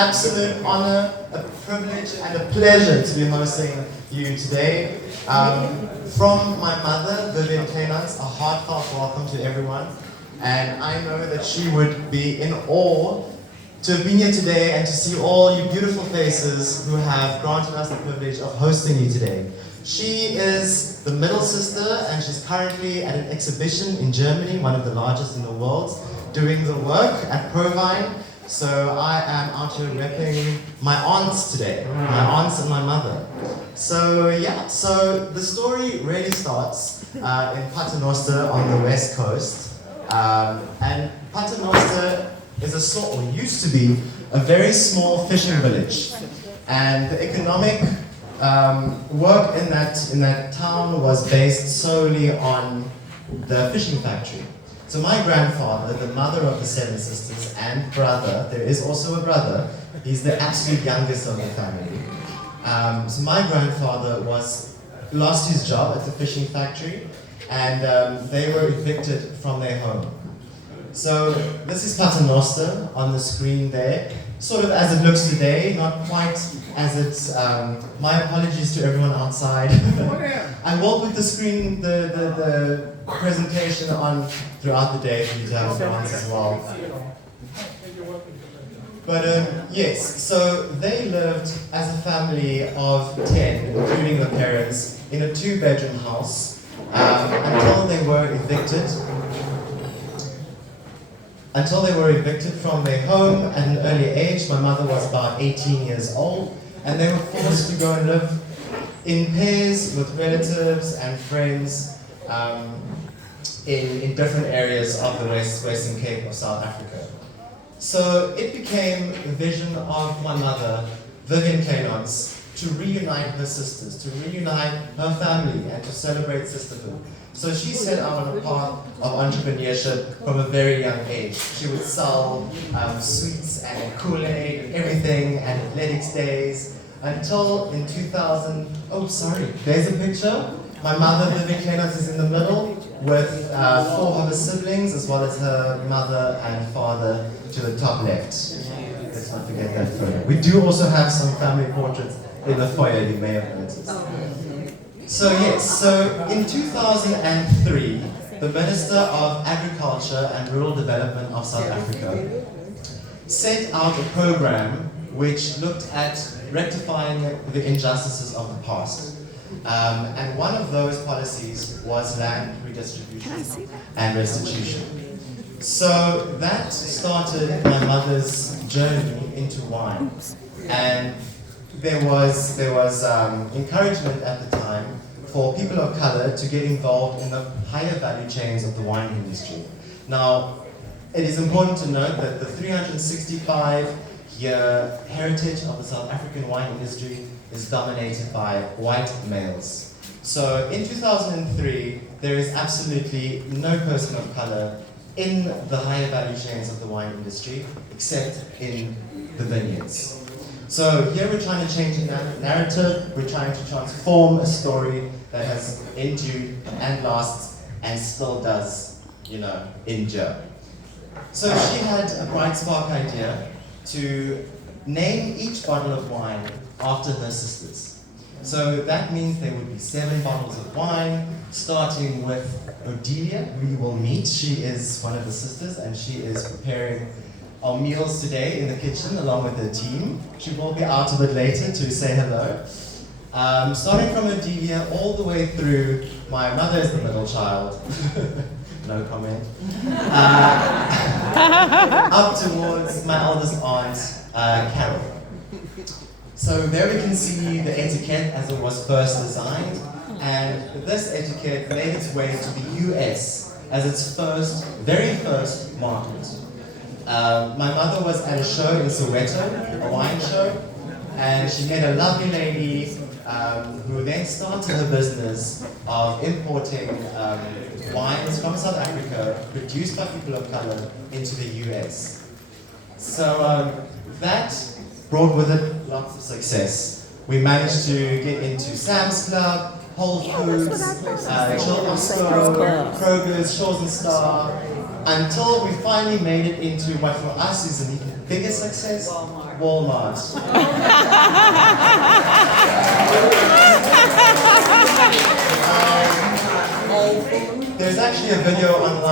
Absolute honor, a privilege, and a pleasure to be hosting you today. From my mother, Vivian Clenance, a heartfelt welcome to everyone. And I know that she would be in awe to have been here today and to see all you beautiful faces who have granted us the privilege of hosting you today. She is the middle sister, and she's currently at an exhibition in Germany, one of the largest in the world, doing the work at Provine. So I am out here repping my aunts today, my aunts and my mother. So yeah, so the story really starts in Paternoster on the west coast. And Paternoster is a sort, or used to be, a very small fishing village. And the economic work in that town was based solely on the fishing factory. So my grandfather, the mother of the seven sisters, and brother, there is also a brother, he's the absolute youngest of the family. So my grandfather lost his job at the fishing factory, and they were evicted from their home. So this is Paternoster on the screen there, sort of as it looks today, not quite as it's, my apologies to everyone outside. I will put the screen, the presentation on throughout the day for you to have fun as well. But yes, so they lived as a family of 10, including the parents, in a 2-bedroom house until they were evicted. Until they were evicted from their home at an early age. My mother was about 18 years old, and they were forced to go and live in pairs with relatives and friends in different areas of the Western Cape of South Africa. So it became the vision of my mother, Vivian Clenance, to reunite her sisters, to reunite her family, and to celebrate sisterhood. So she set out on a path of entrepreneurship from a very young age. She would sell sweets and Kool-Aid and everything, and athletics days, until in 2000, oh sorry, there's a picture. My mother, Vivian Clenance, is in the middle with 4 of her siblings, as well as her mother and father to the top left. Let's not forget that photo. We do also have some family portraits in the foyer, you may have noticed. So yes, so in 2003, the Minister of Agriculture and Rural Development of South Africa set out a program which looked at rectifying the injustices of the past. And one of those policies was land redistribution and restitution. So that started my mother's journey into wine. And there was encouragement at the time for people of color to get involved in the higher value chains of the wine industry. Now, it is important to note that the 365-year heritage of the South African wine industry is dominated by white males. So in 2003, there is absolutely no person of color in the higher value chains of the wine industry, except in the vineyards. So here we're trying to change the narrative, we're trying to transform a story that has endured and lasts and still does, endure. So she had a bright spark idea to name each bottle of wine after her sisters. So that means there would be 7 bottles of wine, starting with Odelia, who you will meet. She is one of the sisters, and she is preparing our meals today in the kitchen along with her team. She will be out a bit later to say hello. Starting from Odelia all the way through, my mother is the middle child, no comment, up towards my eldest aunt, Carol. So there we can see the etiquette as it was first designed, and this etiquette made its way to the US as its very first market. My mother was at a show in Soweto, a wine show, and she met a lovely lady who then started her business of importing wines from South Africa, produced by people of color, into the US. So that brought with it lots of success. We managed to get into Sam's Club, Whole Foods, Kroger's, Shores and Star, until we finally made it into what for us is an even bigger success, Walmart. There's actually a video online